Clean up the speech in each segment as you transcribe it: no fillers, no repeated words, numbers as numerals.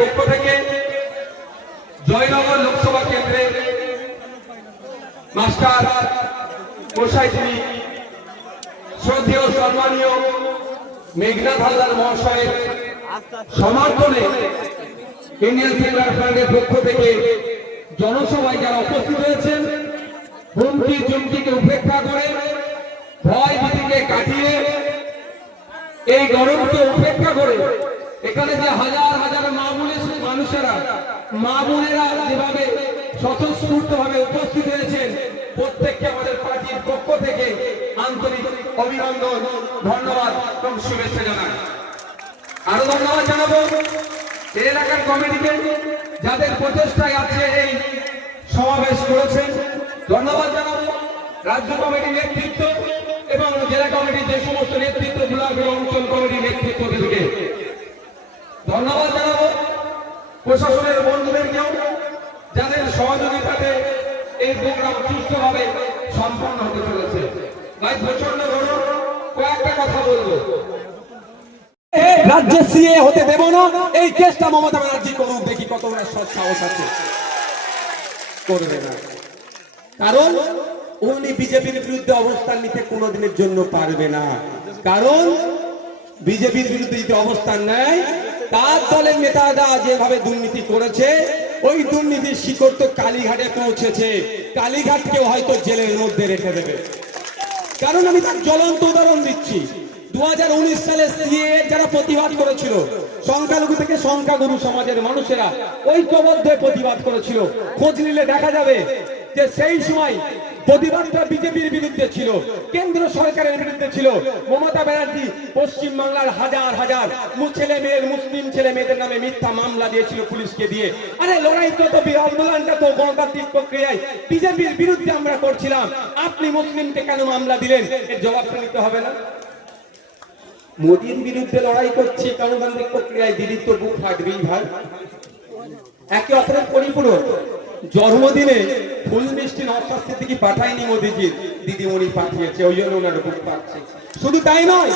পক্ষ থেকে জয়নগর লোকসভা কেন্দ্রে মাস্টার মশাই তিনি শ্রদ্ধেয় সম্মানীয় মেঘনাথ হালদার মহাশয়ের সমর্থনে ইন্ডিয়ান সেকুলার ফ্রন্টের পক্ষ থেকে জনসভায় যারা উপস্থিত হয়েছেন, হুমকি চুমকিকে উপেক্ষা করে, ভয় ভীতিকে কাটিয়ে, এই গরমকে উপেক্ষা করে এখানে যে হাজার হাজার মানুষেরা মা বোনেরা যেভাবে স্বতঃস্ফূর্ত ভাবে উপস্থিত হয়েছেন, প্রত্যেককে আমাদের পার্টির পক্ষ থেকে আন্তরিক অভিনন্দন, ধন্যবাদ এবং শুভেচ্ছা জানাই। আরো ধন্যবাদ জানাবো এই এলাকার কমিটিকে, যাদের প্রচেষ্টায় আছে এই সমাবেশ করেছেন। ধন্যবাদ জানাবো রাজ্য কমিটির নেতৃত্ব এবং জেলা কমিটির যে সমস্ত নেতৃত্ব, ব্লক এবং অঞ্চল কমিটির নেতৃত্বদেরকে ধন্যবাদ জানাবো। প্রশাসনের বন্ধুদেরকেও, যাদের সহযোগিতাতে এই প্রোগ্রাম সুষ্ঠুভাবে সম্পন্ন হতে চলেছে। ভাই প্রচন্ড গরম, কয়েকটা কথা বলবো। রাজ্যে সিএ হতে দেব না, এই কেসটা মমতা ব্যানার্জি করুক, দেখি কত সাহস আছে। করবে না, কারণ উনি বিজেপির বিরুদ্ধে অবস্থান নিতে কোনোদিনের জন্য পারবে না। কারণ বিজেপির বিরুদ্ধে যদি অবস্থান নেয়, তার দলের নেতারা যেভাবে দুর্নীতি করেছে, ওই দুর্নীতির শিকড় তো কালীঘাটে পৌঁছেছে। কালীঘাটকেও হয়তো জেলের মধ্যে রেখে দেবে। কারণ আমি তার জ্বলন্ত উদাহরণ দিচ্ছি। 2019 সালে সিএ যারা প্রতিবাদ করেছিল, সংখ্যালঘু থেকে সংখ্যাগুরু সমাজের মানুষেরা ঐক্যবদ্ধ প্রতিবাদ করেছিল। খোঁজ নিলে দেখা যাবে যে সেই সময় প্রতিবাদটা বিজেপির বিরুদ্ধে ছিল, কেন্দ্র সরকারের বিরুদ্ধে ছিল। মমতা ব্যানার্জি পশ্চিমবাংলার হাজার হাজার মুসলিম ছেলে মেয়েদের নামে মিথ্যা মামলা দিয়েছিল পুলিশকে দিয়ে। আরে লড়াইটা তো আন্দোলনটা তো গণতান্ত্রিক প্রক্রিয়ায় বিজেপির বিরুদ্ধে আমরা করছিলাম। আপনি মুসলিমকে কেন মামলা দিলেন? এর জবাবটা নিতে হবে না? মোদীর বিরুদ্ধে লড়াই করছি গণতান্ত্রিক প্রক্রিয়ায়, দিদির তো বুক ফাটবেই ভাই। একে অপরের পরিপূরক। জন্মদিনে ফুল মিষ্টি নওশাদ সিদ্দিকী পাঠায়নি মোদীজির, দিদিমণি পাঠিয়েছে, ওই জন্য ওনার বুক ফাটছে। শুধু তাই নয়,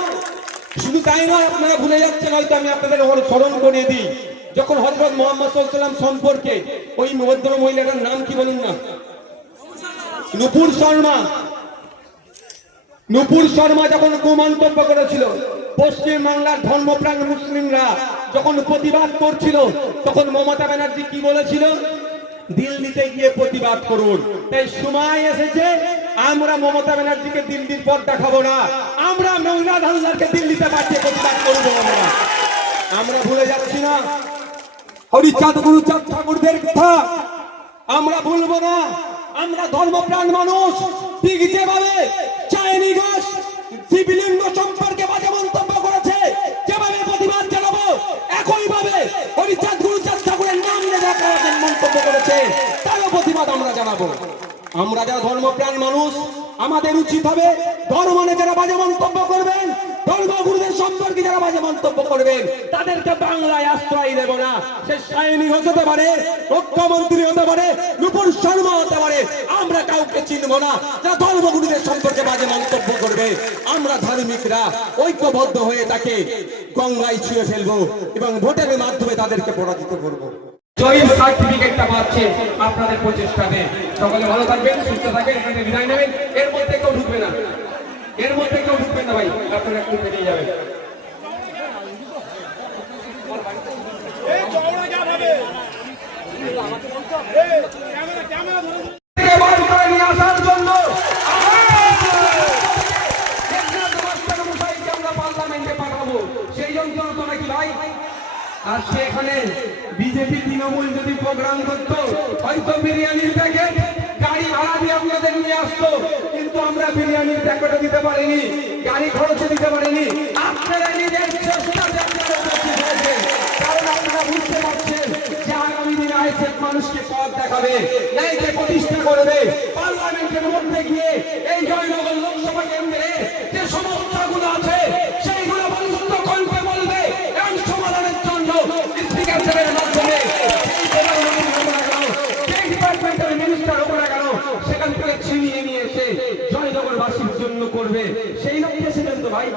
আপনারা ভুলে যাচ্ছেন, হয়তো আমি আপনাদের স্মরণ করিয়ে দিই। যখন হযরত মুহাম্মদ সাল্লাল্লাহু আলাইহি ওয়াসাল্লাম সম্পর্কে ওই ভদ্র মহিলাটার নাম কি বলুন না, নুপুর শর্মা যখন কুমন্তব্য করেছিল, পশ্চিম বাংলার ধর্মপ্রাণ মুসলিমরা যখন প্রতিবাদ করছিল, তখন মমতা ব্যানার্জি কি বলেছিল? দিল্লিতে গিয়ে প্রতিবাদ করুন। তাই সময় এসেছে, আমরা মমতা ব্যানার্জিকে দিল্লির পথ দেখাবো না, আমরা মেঘনাথ হালদারকে দিল্লিতে পাঠিয়ে প্রতিবাদ করবো। আমরা ভুলে যাচ্ছি না হরিচাঁদ গুরুচাঁদ ঠাকুরদের কথা, আমরা ভুলবো না। আমরা ধর্মপ্রাণ মানুষ, ঠিক যেভাবে চায়নি ঘোষ শিবলিঙ্গ সম্পর্কে বাজে মন্তব্য করেছে, যেভাবে প্রতিবাদ জানাবো, একইভাবে হরিচাঁদ গুরুচাঁদ ঠাকুরের নাম নিয়ে মন্তব্য করেছে, তারও প্রতিবাদ আমরা জানাবো। আমরা যারা ধর্মপ্রাণ মানুষ, আমাদের উচিত হবে ধর্ম নিয়ে যারা বাজে মন্তব্য করবেন, ধর্মগুরুদের সম্পর্কে যারা বাজে মন্তব্য করবেন, তাদেরকে বাংলায় আশ্রয় দেব না। সে সায়নী হতে পারে, মুখ্যমন্ত্রী হতে পারে, নুপুর শর্মা হতে পারে, আমরা কাউকে চিনব না যারা ধর্মগুরুদের সম্পর্কে বাজে মন্তব্য করবে। আমরা ধার্মিকরা ঐক্যবদ্ধ হয়ে তাকে গঙ্গায় ছুঁয়ে ফেলবো এবং ভোটের মাধ্যমে তাদেরকে পরাজিত করবো। জয়ের সার্টিফিকেটটা পাচ্ছে আপনাদের প্রচেষ্টাতে। সকলে ভালো থাকবেন, সুস্থ থাকবেন, এখানে বিদায় নেবেন। এর মধ্যে কেউ ঢুকবে না, ভাই, আপনারা একটু বেরিয়ে যাবেন। আসার জন্য আমরা পার্লামেন্টে পাঠাবো, সেই জন্য তো নাকি ভাই। আর সেখানে বিজেপি তৃণমূল যদি প্রোগ্রাম করতো, হয়তো বিরিয়ানির প্যাকেট গাড়ি ভাড়া দিয়ে আপনাদের নিয়ে আসতো, কিন্তু আমরা বিরিয়ানির প্যাকেটও দিতে পারিনি, গাড়ি খরচে দিতে পারিনি। আপনারা নিজের চেষ্টাতে আপনারা উপস্থিত হয়েছেন, কারণ আপনারা বুঝতে পারছেন যে আগামী দিনে আইএসএফ মানুষকে পথ দেখাবে, ন্যায়কে প্রতিষ্ঠা করবে। পার্লামেন্টের মধ্যে গিয়ে এই জয়নগর লোকসভা কেন্দ্রে যে সমস্যাগুলো আছে, সেইগুলো বলিষ্ঠ কণ্ঠে বলবে এবং সমাধানের জন্য স্পিকার সাহেবের মাধ্যমে ডিপার্টমেন্টের মিনিস্টার ওপরে গেল, সেখান থেকে ছিনিয়ে নিয়ে এসে জয়নগরবাসীর জন্য করবে। সেই লক্ষ্যে এসেছেন তো ভাই।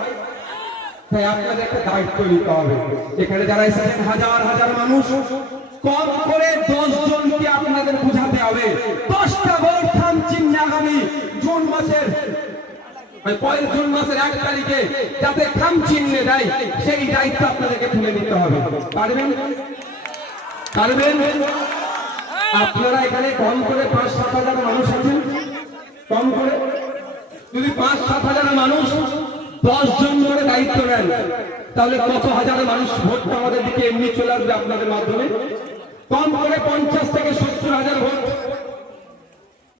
তাই আপনাদের একটা দায়িত্ব নিতে হবে। এখানে যারা এসেছেন হাজার হাজার মানুষ, কম করে 10 জনকে আপনাদের বোঝাতে হবে 10টা ভোট খামচিহ্নে আগামী জুন মাসের 1 তারিখে যাতে খামচিহ্নে দেয়, সেই দায়িত্ব আপনাদেরকে তুলে নিতে হবে। পারবেন? পারবেন? আপনারা এখানে কম করে 5-7 হাজার মানুষ আছেন, কম করে যদি 5-7 হাজার মানুষ 10 জন করে দায়িত্ব নেন, তাহলে কত হাজার মানুষ ভোটটা আমাদের দিকে এমনি চলে আসবে আপনাদের মাধ্যমে। কম করে 50 থেকে 70 হাজার ভোট